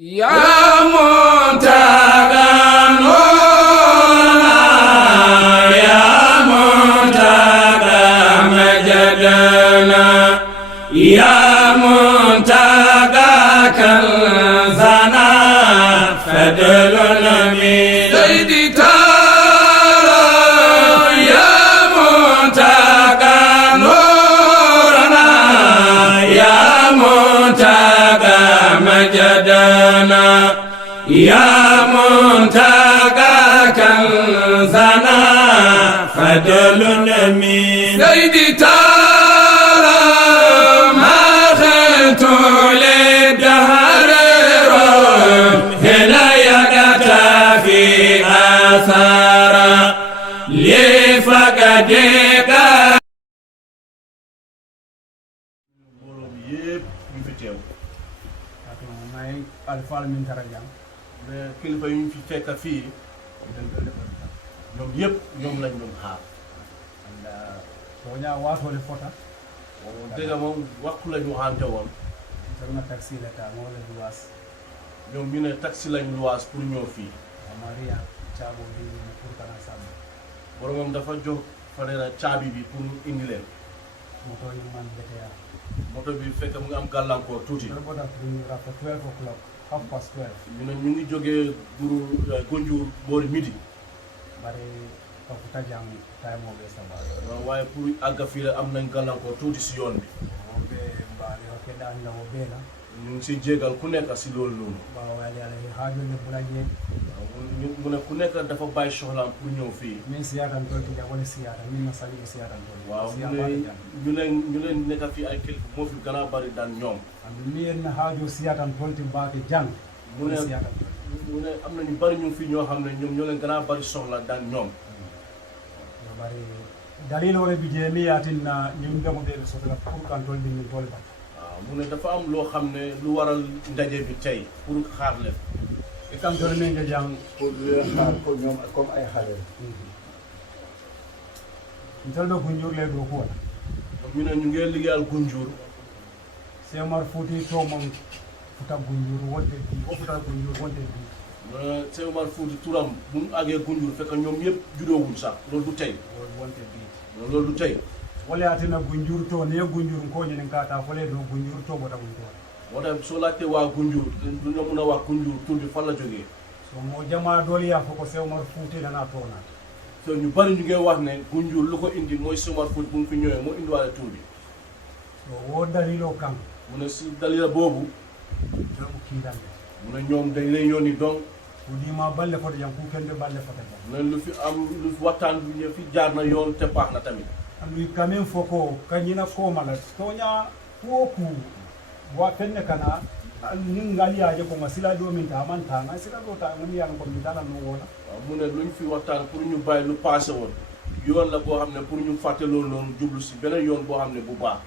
Ya Muntaga Nurana ya Muntaga Majadana ya Muntaga Kanzana Fadluna min Sayyidi Tara ya Muntaga Nurana ya Muntaga Majadana ya Muntaga Kanzana Fadlun min Sayyidi Tara ma khaltu lidahar hina yadata fi athara li faqadika alfal min tarajam mais kilifa yu ñu fi fekk fii ñoom yëpp ñoom lañ doon xaar. anda toña watole fota dëgg moom waxtu la ñu waxante woon saruna taxi la ta mo la duwas ñoom ñu ne taxi lañ luwaas pour ñëw fii. maria chabo bi pour kana sam boromam dafa jox fane na caabi bi pour indi leen. moto yi man betea moto bi fekk mu ngi am gàllankoor tuuti. boda pour rafa 12 o'clock half past 12 ñu ne ñu ngi jógee guru Gunjur boori midi. bare ko tajam time mo be sabal waaye pour àgga fii la am nañ gàllankoor tuuti si yoon bi. mo be mbale o ke dal nga mo be la ñu ngi si jégal ku nekk si loolu noonu. ba wali ala haajo ne bulaje mu ne ku nekk dafa bàyyi soxlaam pour ñëw fii. min siyatan to ti jabone siyatan min na sali siyatan to waaw ñu leen nekk fii ay kilifa moo fi gën a bari daan ñoom. andu mi en haajo siyatan tolti baake jang mu ne am na ñu bari ñu fi ñoo xam ne ñoom ñoo leen gën a bari soxla daan ñoom. yo bari dalil wala bi je mi yatin na ñun demo de so la pour kan tol bi ñu tol ba waaw mu ne dafa am loo xam ne lu waral ndaje bi tey pour xaar leen. e kam tol ne nga jang pour xaar ko ñoom comme ay xale. ñu do Gunjur le do ko wala ñu ne ñu ngi liggéeyal Gunjur. Cheikh Omar Fouti to mom futa Gunjur wonde bi o futa Gunjur wonde bi mu ne Cheikh Omar Fouti turam bu mu àggee Gunjur fekk ñoom yëpp judoowuñ sax loolu du tey. wonde bi loolu du tey. wala atina Gunjur to ne Gunjur ko ñen ka ta fole do Gunjur to bota Gunjur moo tax soo laajtee waa Gunjur du ñu mën a wax Gunjur tur bi fan la jógee. so mo jama doli ya fo ko Cheikh Omar Fouti dana to na so ñu bari ñu ngi wax ne Gunjur lu ko indi mooy Cheikh Omar Fouti bu mu fi ñëwee moo indiwaale tur bi. so wo dalilo kam mu ne si dalila boobu do mo kiidande mu ne ñoom dañ lay yónni donc ko di ma balle foto jam ku kende balle foto jam mu ne lu fi am lu fi waxtaan bi fi jaar na yoon te baax na tamit. andu kamen foko kanyina ko mala tonya ku wa penne kana nin ngali aje ko masila do min ta man ta sila do ta mun yan ko min dala no wona waaw mu ne luñ fi waxtaan pour ñu bàyyi lu passé woon yoon la boo xam ne pour ñu fàtte loolu noonu jublu si beneen yoon boo xam ne bu baax.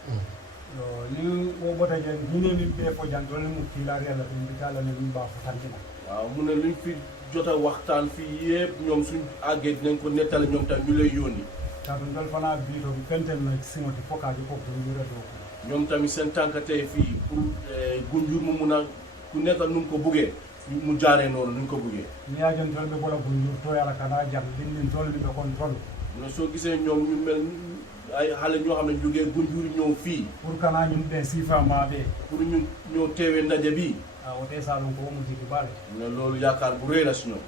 yo ni wo bota je ni ne mi be fo jan do mu kila rela dum bi kala ne mi ba fo tantina waaw mu ne luñ fi jot a waxtaan fii yëpp ñoom suñ àggee dinañ ko nettali ñoom tam ñu lay yónni. ta dum dal fana bi do fentel na singoti fokaji ko dum yura do ko ñoom tamit seen tànk tey fii pour Gunjur mu mun a ku nekk nu mu ko buggee mu jaaree noonu nu ñu ko buggee. ni ajon tol be bola Gunjur to yala kana jam din tol bi do kon tol mu ne soo gisee ñoom ñu mel ay xale ñoo xam ne jógee Gunjur ñëw fii pour kana ñun be sifa ma be pour ñu ñëw teewee ndaje bi. o te salon ko mu jiki bale mu ne loolu yaakaar bu rëy la si ñoom.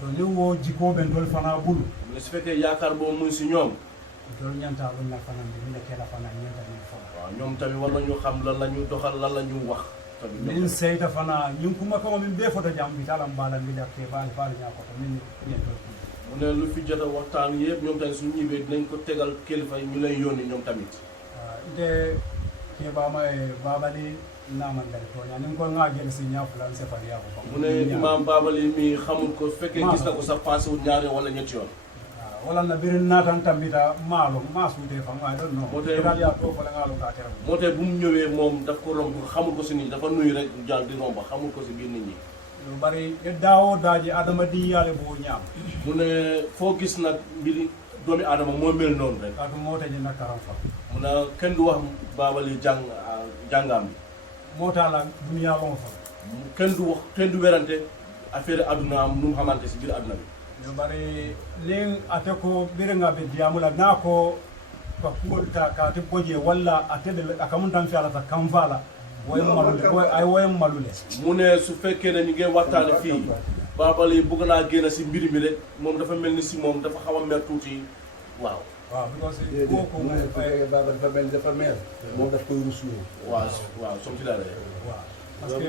to ni wo jiko ben tol fana bulu mu ne su fekkee yaakaar boobu mu ngi si ñoom. tol ñanta lu na fana bi ne kala fana ñanta ni fo waaw ñoom tamit war nañu xam lan la ñu doxal lan la ñu wax. tamit min seyta fana ñun kuma ko min be foto jam bi talam bala mi dakke bal bal nya ko to min yen do mu ne lu fi jot a waxtaan yëpp ñoom tamit suñu ñibbee dinañ ko tegal kilifa yi ñu lay yónni ñoom tamit. ide ke ba ma babali na man dal to nya nim ko nga gel si nya fulan se fa ya ko mu ne imam Babali mi xamul ko su fekkee gis na ko sax passé wu ñaari wala ñetti yoon. wala na birin natan tambita malo masude fa ma don no dal ya to fa la ngalo ka tere moo tax bu mu ñëwee moom daf ko romb xamul ko si nit dafa nuyu rek jàll di romb xamul ko si biir nit ñi. lu bari daawo daaji adama di yale bo ñaam mu ne foo gis nag mbiri doomi aadama moo mel noonu rek. atu moo taji na karam fa mu ne kenn du wax Babali jàngaam bi. moo taala dunya lo fa kenn du werante affaire aduna am nu mu xamante si biir aduna bi yo bari len ate ko birenga be diamula nako ko kulta ka te boje walla ate de akamun tan fi ala ta kam fala woyam malule mu ne su fekkee ne ñu ngi waxtaane fii Babali bëgg naa génn si mbir mi rek moom dafa mel ni si moom dafa xaw a mer tuuti waaw because ko mu fay Baba dafa mel dafa mer moom daf koy rusu waaw som ci daal waaw parce que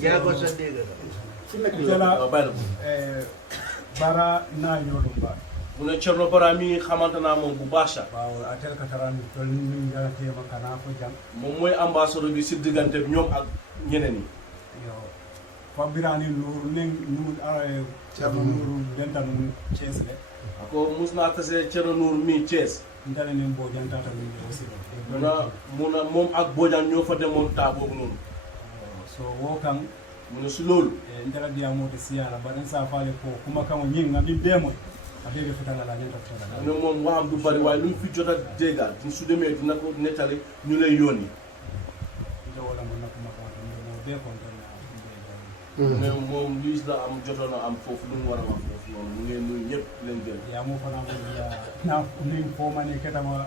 yaa ko sa dégg la bayla bara na ñolum ba mu ne Cerno Bara mi xamante naa moom bu baax sax waaw atel ka tarami tol ni ngala tema kana ko jam moom mooy ambassadeur bi si diggante ñoom ak ñeneen yi yo fambirani nuru nen nu Cerno Nuru denta nu Thiès le ako mus naa tase Cerno Nuur mi Thiès ndale nen bo jantata mi aussi mu na moom ak Bojang ñoo fa demoon taa boobu noonu so wo kan mu ne si loolu ndala diamote siyala baden sa faale ko kuma kamo ñinga mi demoy adede fitala la ñenta fitala mu ne moom waxam du bari waaye lu mu fi jot a déggal su demee dina ko nettali ñu lay yónni wala mo nakuma ko mo be ko mu ne moom lii la am jotoon a am foofu lu mu war a wax foofu noonu mu ngeen nuyu ñëpp leen jël ya mo fana ko ya na ni fo mane ketama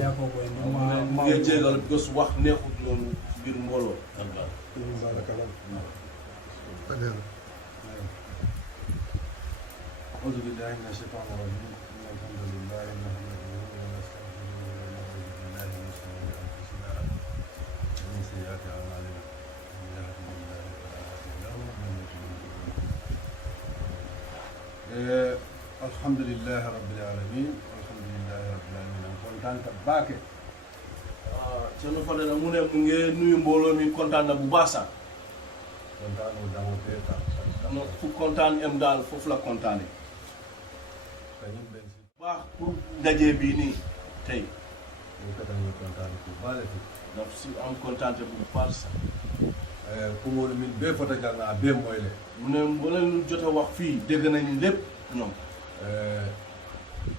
ya ko ko mu ngeen jégal gos wax neexut noonu biir mbooloo أعوذ بالله من الشيطان الرجيم إن الحمد لله نحمده ونستعينه ونعوذ بالله من شرور أنفسنا ومن سيئات أعمالنا من يهده الله فلا مضل له ومن يضلل فلا هادي له الحمد لله رب العالمين الحمد لله رب العالمين kontaan baake Cerno Fadel mu ne mu ngi nuyu mbooloo mi kontaan na bu baax sax kontaan o damo peeta am na fu kontaan em daal foofu la kontaane kañum ɓen si baax pour ndaje bii nii tey ɗum kadaño kontaan ko baaleti daf si am kontaante bu baax sax kumoɗo min be fota jalna be moyle mu ne mbooleen lu jot a wax fii dégg nañ lépp ñoom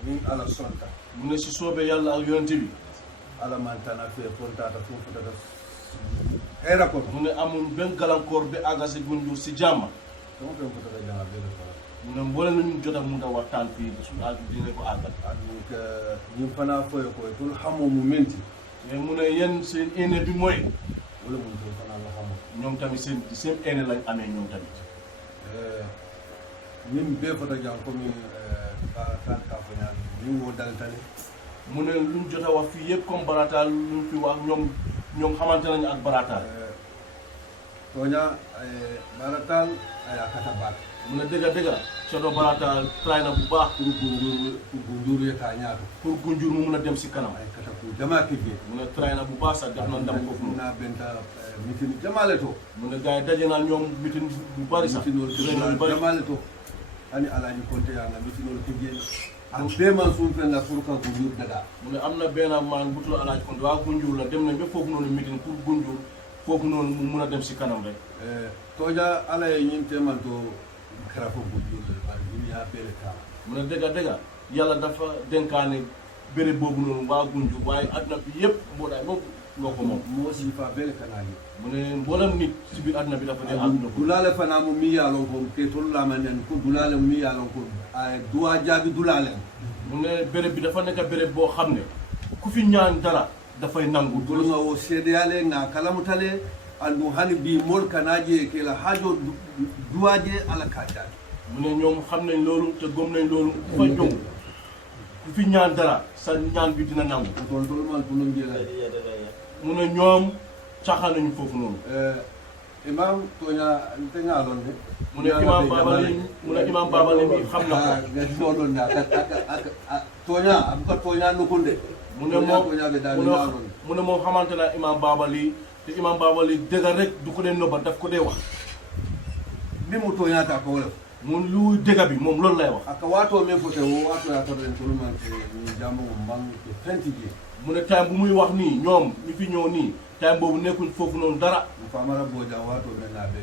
min ala sonta mu ne si soobee yàlla ak yonent bi ala man tana fe kontata fof fotata heyra kono mu ne amul benn gàllankoor bi àgga si Gunjur si jàmm ɗum ɓen fotata jama ɓeɗo fala mu ne mbooleen lu ñu jot a mun a waxtaan fii su àgg dina ko àggal andu que ñim fana foye koye tol hammo mu menti mais mu ne yéen seen aîné bi mooy wala mum tol fana no hammo ñoom tamit seen aîné lañ amee ñoom tamit min be fota jam komi tan ka fo ñaan min wo daltane mu ne luñ jot a wax fii yëpp comme barataal luñ fi wax ñoom xamante nañu ak barataal toña baratal aya kata baat mu ne dëgga Cerno barataal try na bu baax pour gundur yeta ñaato pour Gunjur mu mun a dem si kanam ay kata ku jama kije mu ne try na bu baax sax def na ndam foofu noonu na benta mitin jamale to mu ne gars yi daje naa ñoom mitin bu bari sax mitinol réunion yu bari jamale to ani alaji konte yanga mitinol kije an paiement sum fenna pour kan gundur daga mu ne am na benn maan bu tudd Alaaji Konte waa Gunjur la dem nañ ba foofu noonu mitin pour Gunjur foofu noonu mu mun a dem si kanam rek toja ala ye ñim teman to karafo gundur ba dunya bele ka mu ne dëgga yàlla dafa dénkaane béréb boobu noonu waa Gunjur waaye àdduna bi yëpp mbootaay moom loo ko moom mo sifa bele kanani mu ne mboolem nit si biir àdduna bi dafa dee àdduna ko dulale fana mo mi yalon ko ke tol la manen ko dulale mo mi yalon ko ay duwa jaabi dulale mu ne béréb bi dafa nekk béréb boo xam ne ku fi ñaan dara dafay nangu dul nga o seedeyale nga kalamutale andu hani bi mol kanaje ke la hajo duwaje ala kajaji mu ne ñoom xam nañ loolu te gëm nañ loolu ku fa ñëw ku fi ñaan dara sa ñaan bi dina nangu tol tol man tulum jela mu ne ñoom caaxaan nañu foofu noonu imam tonya te ngalon de mu ne imam Babali mi xam na ko ga dolon na tonya am ko tonya no kunde mu ne moom xamante na imam Babali te imam Babali dëgg rek du ko dee nëbba daf ko dee wax bi mu tonya ta ko wala mu lu dëgg bi moom loolu lay wax aka wato men fote wo wato ya toden tulman te ni jamu mbang te fentiji mu ne time bu muy wax nii ñoom ñu fi ñëw nii time boobu nekkuñ foofu noonu dara famara boja wato men abe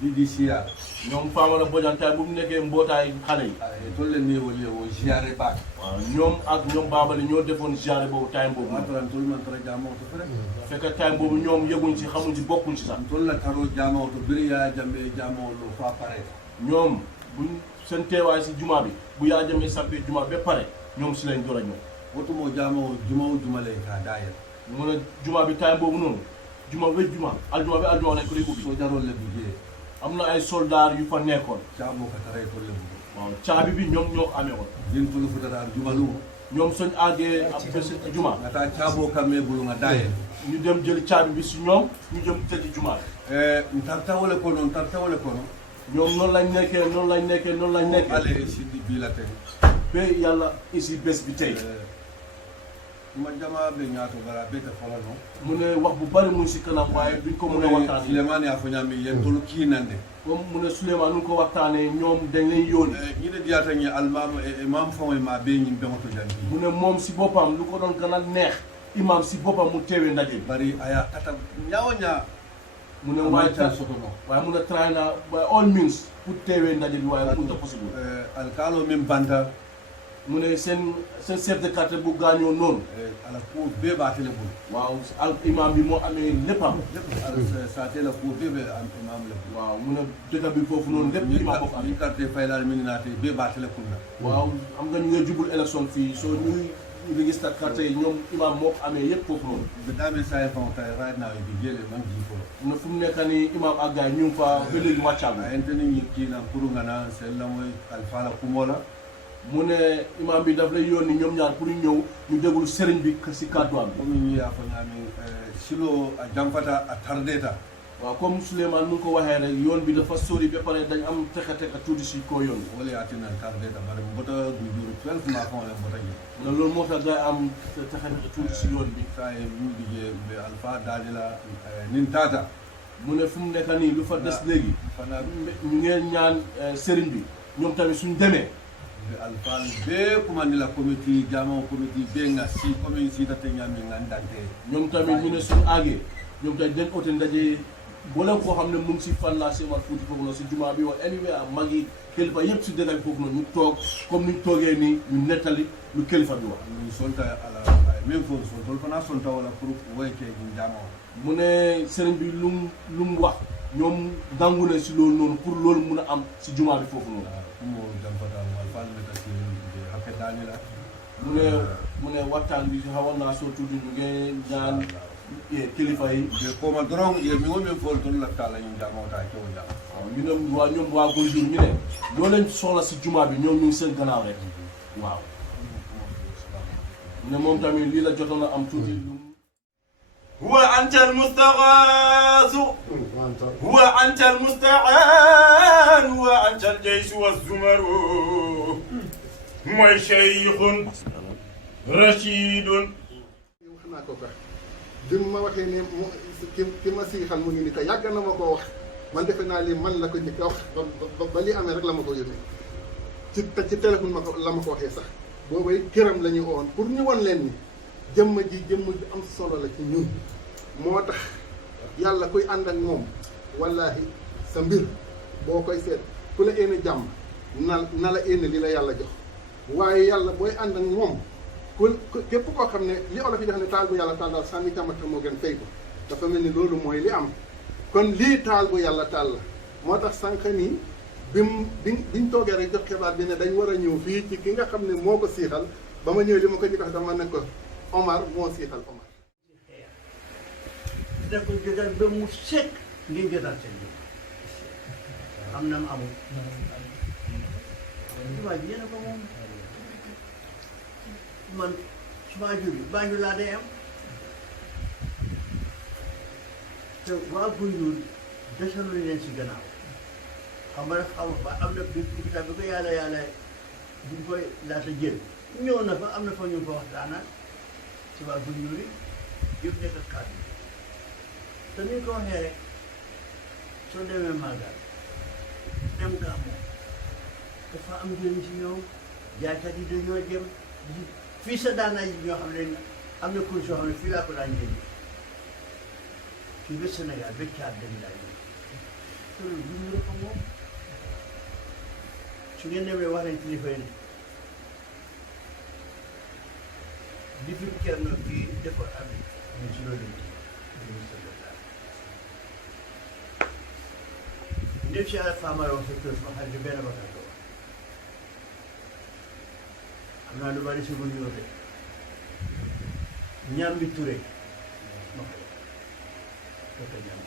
di siyaar ñoom Famara Bojang tay bu mu nekkee mbootaay xale yi tolle ni woli o siyaare baak waaw ñoom ak ñoom Babali ñoo defoon ziare boobu time boobu mataran tol man tara jama to fere fekk time boobu ñoom yëguñ ci xamuñ ci bokkuñ ci sax tol la taro jama to biri ya jambe jama lo fa pare ñoom buñ seen teewaay si juma bi bu yaa jamee sampee juma ba pare ñoom si lañ door a ñëw wotumo jama o juma lay ka dayel mu ne juma bi time boobu noonu juma ba juma aljuma ba aljuma lañ ko lay ubbi so jarol le bije am na ay soldats yu fa nekkoon jamo ka tare to le waaw caabi bi ñoom ñoo amee woon din tulu futata jumalu ñoom suñ àggee ab bés juma ngata caabo kamme bulu nga dayel ñu dem jël caabi bi si ñoom ñu jëm tëji juma bi tarta wala kono ñoom noonu lañ nekkee ale sidi bi la ten ba yàlla isi bés bi tey ma jama be ñaato bara be ta fala no mu ne wax bu bari mu si kanam waaye duñ ko mën a waxtaanee Souleymane ya fo ñami yen tolu kinande comme mu ne Souleymane nu ko waxtaanee ñoom dañ leen yónni ñi de diata ñi almam imam fo ma be ñi be moto janti mu ne moom si boppam lu ko doon gën a neex imam si boppam mu teewee ndaje bi bari aya kata ñawoña mu ne waaye waaye tan sotono waaye mun a try na by all means pour teewee ndaje bi waaye pour te possible alkalo min banta mu ne seen chef de quartier bu gaañoo noonu ala ko be ba tele bul waaw al imam bi moo amee léppam ala sa tele ko be be am imam le waaw mu ne dëkk bi foofu noonu lépp imam boo ko amee ni carte faylal min naate be ba tele kunna waaw xam nga ñu ngi jubul élection fii soo ñuy registre carte yi ñoom imam moo ko amee yëpp foofu noonu be dame say fa tay right now bi jele man ji ko mu ne fu mu nekk nii imam ak gars yi ñu ngi fa ba léegi wàccaam ay ente ni kina pour ngana sella moy alfala kumola mu ne imam bi daf lay yónni ñoom ñaar pour ñu ñëw ñu déglu sëriñ bi si kàdduwaam bi comme ñu ya ko ñami silo a jamfata a tardeta waaw comme Souleymane nu ngi ko waxee rek yoon bi dafa sori ba pare dañ am texa tuuti si koo yoon bi wala yatina tardeta bare mbota gujuru 12 ma ko le mbota ji ne loolu moo tax gars yi am texa tuuti si yoon bi say mu dige be alfa dalila nin tata mu ne fu mu nekk nii lu fa des léegi fana ñu ngeen ñaan sëriñ bi ñoom tamit suñ demee be alfa be kumandi la committee jamo committee be nga si committee si tate ñami ngandante ñoom tamit ñu ne suñ àggee ñoom tamit dañ oote ndaje boolem koo xam ne mu ngi si fan laa Semar Fouti foofu noonu si jumaa bi wala anywhere mag yi kilifa yëpp si dëkk bi foofu noonu ñu toog comme ni ñu toogee nii ñu nettali lu kilifa bi wax. ñu sonta ala même fo sontol fana sonta wala pour woyke ñu jamo mu ne sëriñ bi lu mu wax ñoom dangu ne si loolu noonu pour loolu mun a am si jumaa bi foofu noonu. mo jamfata mo alfa meta ci be hakke dalila mu ne waxtaan bi xawoon naa soo tuuti ñu ngi ñaan kilifa yi. be ko ma doron ye mi woni fol ton la kala ñu jamo ta ko jamo waaw ñu ne waa ñoom waa Gonjour ñu ne loo leen soxla si jumaa bi ñoom ñu ngi seen gannaaw rek waaw. ne moom tamit lii la jotoon a am tuuti lu هو أنت المستغاث هو أنت المستعان هو أنت الجيش والزمر mooy شيخ رشيد wax naa ko ba bi ma waxee ne ki ma siixal mu ngi ni te yàgg na ma koo wax man defe naa li man la ko njëkk a wax ba li amee rek la ma ko yónnee ci téléphone la ma ko waxee sax boobay këram la ñu oon pour ñu won leen ni jëmm ji am solo la ci ñun moo tax yàlla kuy ànd ak moom wallaahi sa mbir boo koy seet ku la éene jàmm na la éene li la yàlla jox waaye yàlla booy ànd ak moom képp koo xam ne li olof yi def ne taal bu yàlla taal daal sànni kamata moo gën fay ko dafa mel ni loolu mooy li am kon lii taal bu yàlla taal la moo tax sànq nii biñ toogee rek jox xibaar bi ne dañ war a ñëw fii ci ki nga xam ne moo ko siixal ba ma ñëw li ma ko njëkk a wax dama ne ko Omar moo siixal Omar. def ko jotal ba mu sekk ngeen jotal seen bopp am na mu amul jumaa ji yéen a ko moom man su ma jógee Banjul laa day am te waa Gunjur desaluñ leen si gannaaw xam nga xaw ma am na bi bi ko yàlla buñ koy laata jël ñëw na fa am na fa ñu fa waxtaanal ci waa Gunjur yi yëpp nekk ak kàddu te ni ko waxee rek soo demee Magal dem Gàmmu dafa am njëriñ ci ñoom jaaykat yi dañoo jëm fii sa daana yi ñoo xam ne am na course yoo xam ne fii laa ko daan jënd fii ba Sénégal ba Tchad dañ laa jënd te loolu du ñu rek moom su ngeen demee wax leen kilifa yi ne li fi kenn kii dafa am ñu ci loolu ndef si àll Famara wax sa kër sama xarit bi benn bakkan ko am naa lu bari si bu ñu de ñaam bi Touré ma koy dëkk ñaam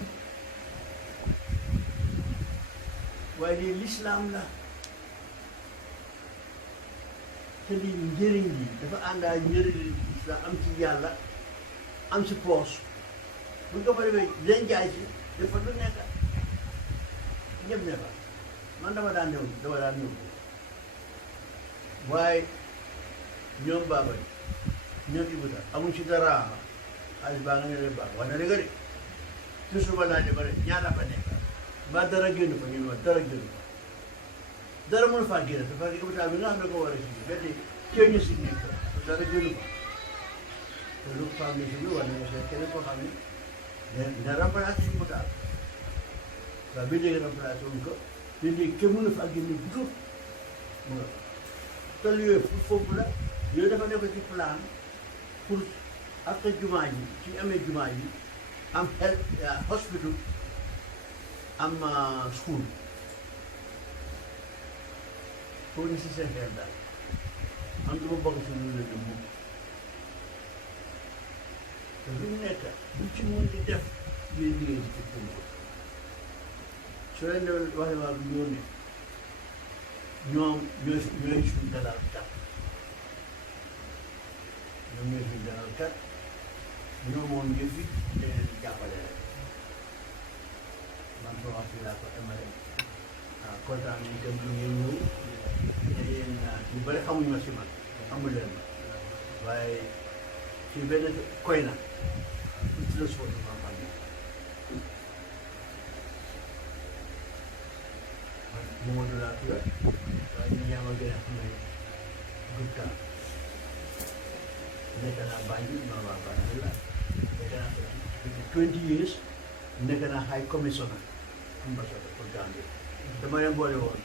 waaye lii lislaam la te lii njëriñ li dafa ànd ak njëriñ li lislaam am ci yàlla am ci poos bu ñu ko fa defee leen jaay si dafa lu nekk ñëpp ne fa man dama daan ñëw waaye ñoom baaba ñoom Ibouta amuñ ci dara xaalis baa nga ne leen baax wax na dëgg de toujours ba laajte ba ne ñaata fa nekk ba dara génn fa ñun ma dara génn fa dara mënu faa génn te parce que Ibouta bi nga xam ne ko war a si benn cee ñu si nekk dara génn fa te lu femme bi war nañu seet keneen koo xam ne dina remplacé Ibouta waaw bi léegi remplacé wuñ ko te léegi kenn mënu faa génn bu tuut mu nga te yooyu pour foofu la yooyu dafa nekk ci plan pour après jumaa ji suñu amee jumaa ji am health hospital am school foofu ni si seen xel daal am duma bokk si lu la dem moom te lu ñu nekk lu ci mën di def yooyu liggéey ci pour soo leen de waxee waa bu ñëw ne ñoom ñooy suñu dalal kat ñoom ñooy suñu dalal kat ñoo moom njëf it leen jàppale rek man soo wax fii laa ko emale kontaan nañ dem lu ngeen ñëw te yéen ñu bëri xamuñ ma si man xamul leen ma waaye fii benn koy na ci la suba ñu man Momadou laa tudd waaye ñu ñaama gën a xam ne good temps nekk naa Banjul ma waa Banjul la nekk naa ko 20 years nekk naa high commissioner ambassadeur pour Gambie dama leen boole woon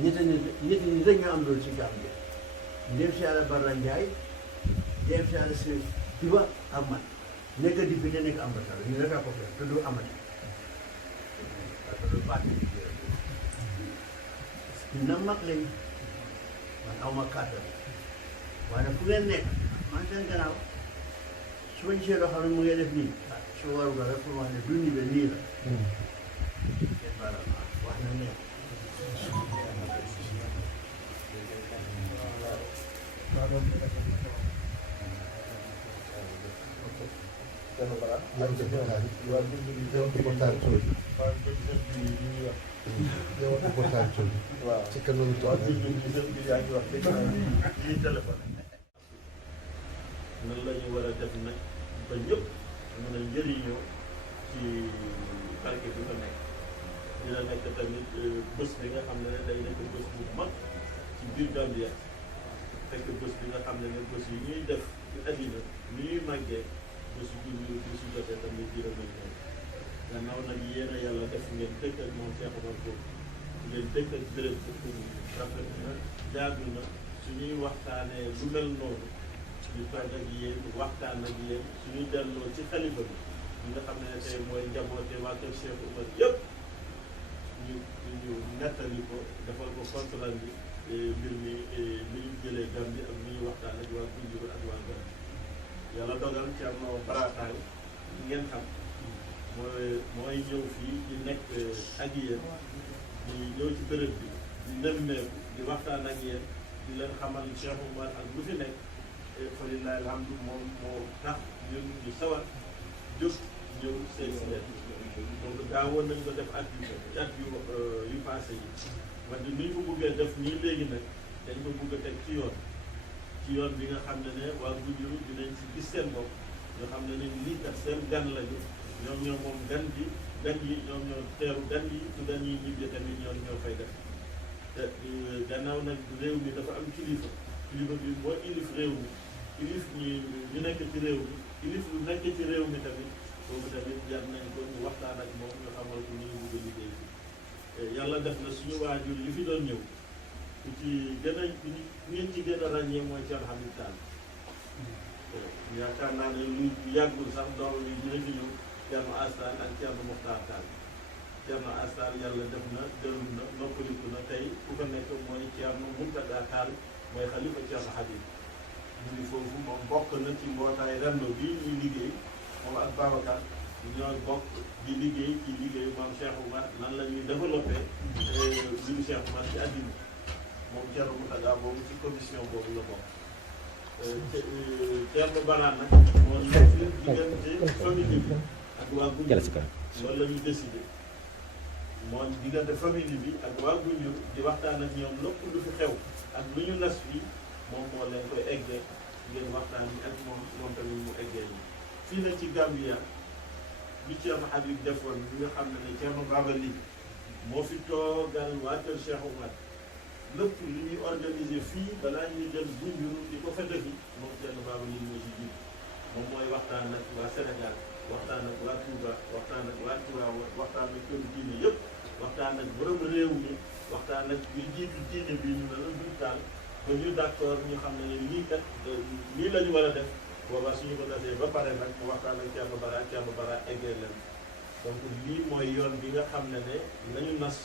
ñetti nit rek ñoo am loolu ci Gambie ndéem si yàlla Barra Ndiaye ndéem si yàlla si Diba ak man nekk député nekk ambassadeur ñu rek a ko fi te du amati loolu baat bi ñu nag mag lañ man aw ma kàttan waaye nag fu ngeen nekk man seen gannaaw su ma gisee loo xam ne mu ngi def nii su waru ga rek pour wax ne du nii ba nii la kenn baral ma wax na ne waaw ci kanam tool lii téléphone nan la ñu war a def nag ba ñëpp mën a njëriñoo ci barke bi nga nekk dina nekk tamit bés bi nga xam ne day nekk bés bu mag ci biir Gambia fekk bés bi nga xam ne bés yi ñuy def ci àddina ni ñuy màggee bésu jur bésu jotee tamit dina mel noonu gannaaw nag yéen a yàlla def ngeen dëkk ak moom Cheikh Omar boobu ngeen dëkk ak béréb boobu rafet na jaadu na suñuy waxtaanee lu mel noonu ñu toog ak yéen waxtaan ak yéen suñuy delloo ci xalifa bi ñi nga xam ne tey mooy njaboote waa kër Cheikh Omar yëpp ñu nettali ko defal ko contrat bi mbir mi ni ñu jëlee Gambie ak ni ñu waxtaan ak waa Gunjur ak waa Gambie yàlla dogal ci am na barataay ngeen xam mooy ñëw fii di nekk ak yéen di ñëw ci béréb bi di nemmeeku di waxtaan ak yéen di leen xamal Cheikh Omar ak lu fi nekk fa lillahi alhamdu moom moo tax ñun ñu sawar jóg ñëw seen si leen donc daawoon nañ ko def at yu passé yi wante ni ñu ko bëggee def nii léegi nag dañ ko bëgg a teg ci yoon bi nga xam ne waa Gunjur dinañ ci gis seen bopp nga xam ne lii kat seen gan lañu ñoom ñoo moom gan yi ñoom ñoo teeru gan yi su gan yi ñibbi tamit ñoo fay def te gannaaw nag réew mi dafa am kilifa bi moo ilif réew mi ilif ñu nekk ci réew mi ilif lu nekk ci réew mi tamit boobu tamit jar nañ ko ñu waxtaan waxtaan ak moom ñu xamal ko ni ñu bëgg a liggéey bi yàlla def na suñu waajur yi fi doon ñëw ku ci gën a ngeen ci gën a ràññee mooy Thierno Hamid Tall yaakaar naa ne lu yàggul sax doom yi dina fi ñëw Thierno Astal ak Thierno Mokhtar Tall Thierno Astal yàlla def na dërum na noppaliku na tey ku fa nekk mooy Thierno Mountaga Tall mooy xalifa Thierno Habib ñu ngi foofu moom bokk na ci mbootaay rendo bi ñuy liggéey moom ak Babacar ñoo bokk di liggéey ci liggéeyu maam Cheikh Oumar nan la ñuy développé mbiru Cheikh Oumar ci àddina moom Thierno Mountaga boobu ci commission boobu la bokk Thierno Barane nag moo nekk diggante famille bi ak waa Gunjur loolu la ñu décidé moo diggante famille bi ak waa Gunjur di waxtaan ak ñoom lépp lu fi xew ak lu ñu nas fii moom moo leen koy eggee ngeen waxtaan bi ak moom tamit mu eggee ñi fii nag ci Gambia bi Thierno Habib defoon bi nga xam ne Thierno Baba Ly moo fi toogal waa kër Cheikh Oumar lépp lu ñuy organiser fii balaa ñuy dem Gunjur di ko fa defi moom Thierno Baba Ly moo ci jiitu moom mooy waxtaan ak waa Sénégal waxtaan ak waa Touba waxtaan ak waa Tivaouane waxtaan ak kër diine yëpp waxtaan ak borom réew mi waxtaan ak ñu jiitu diine bi ñu ne la duñ taal ba ñu d'accord ñu xam ne lii kat lii la ñu war a def boobaa suñu ko defee ba pare nag mu waxtaan ak Thierno Bara eggee leen donc lii mooy yoon bi nga xam ne nañu nas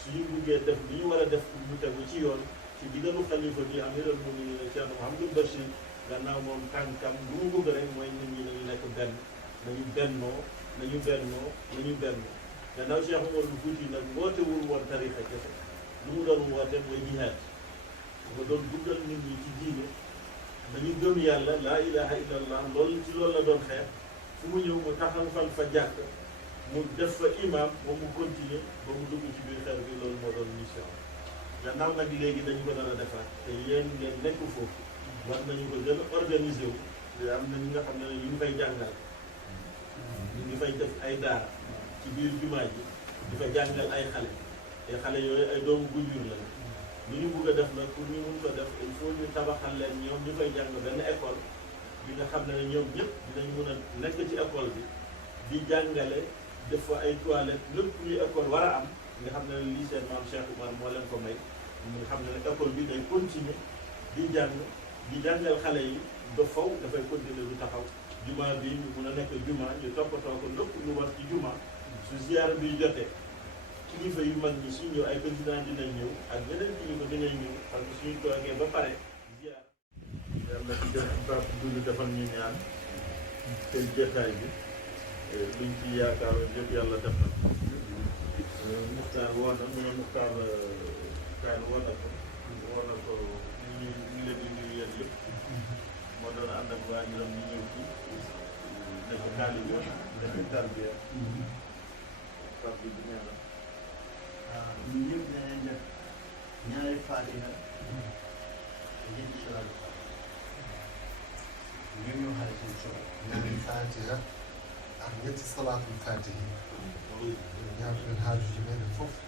suñu buggee def li ñu war a def pour ñu tegu ci yoon ci diggalu xalifa bi amiral mu'minin Thierno Mouhamadou Bachir gannaaw moom tànkam lu mu bëgg rek mooy nit ñi nañu nekk benn nañu bennoo gannaaw Cheikh Oumar Fouti nag wootewul woon tarixa kese lu mu doon woote mooy jihaad nga doon duggal nit ñi ci diine dañu gëm yàlla laa ilaha illallah loolu ci loolu la doon xeex fu mu ñëw mu taxawal fa jàkk mu def fa imam moom mu continuer ba mu dugg ci biir xeex bi loolu moo doon mission gannaaw nag léegi dañu ko dara defaat te yéen ngeen nekk foofu war nañu ko gën a organiser wu te am na ñi nga xam ne ñu ngi fay jàngal ñu ngi fay def ay daara ci biir jumaa ji di fa jàngal ay xale te xale yooyu ay doomu Gunjur la lu ñu bëgg a def nag pour ñu mun ko def il faut ñu tabaxal leen ñoom ñu koy jàng benn école bi nga xam ne ñoom ñëpp dinañ mun a nekk ci école bi di jàngale def fa ay toilettes lépp luy école war a am nga xam ne lii seen maam Cheikh Oumar moo leen ko may nga xam ne école bi day continuer di jàngal xale yi ba faw dafay continuer lu taxaw juma bi ñu mun a nekk juma ñu toppatoo ko lépp lu war ci juma su ziyaara bi jotee kilifa yu mag ñi suñ ñëw ay président dinañ ñëw ak yeneen kilifa dinañ ñëw parce que suñu toogee ba pare ziyaara yàlla ci gën baax dund defal ñu ñaan seen jotaay bi luñ ci yaakaaroon yëpp yàlla def na Muxtaar woo na mu ne Muxtaar woo na ko ñu leen di nuyu yéen yëpp moo doon ànd ak waajuram ñu ñëw ci def taalibe def tarbiya bi nee na ñun ñëpp dinañ def ñaari Fatiha ñetti salaatu ñoom ñoo xale seen solo. ñaari Fatiha ak ñetti salaatul Fatiha ñaata leen xaaju ci benn foofu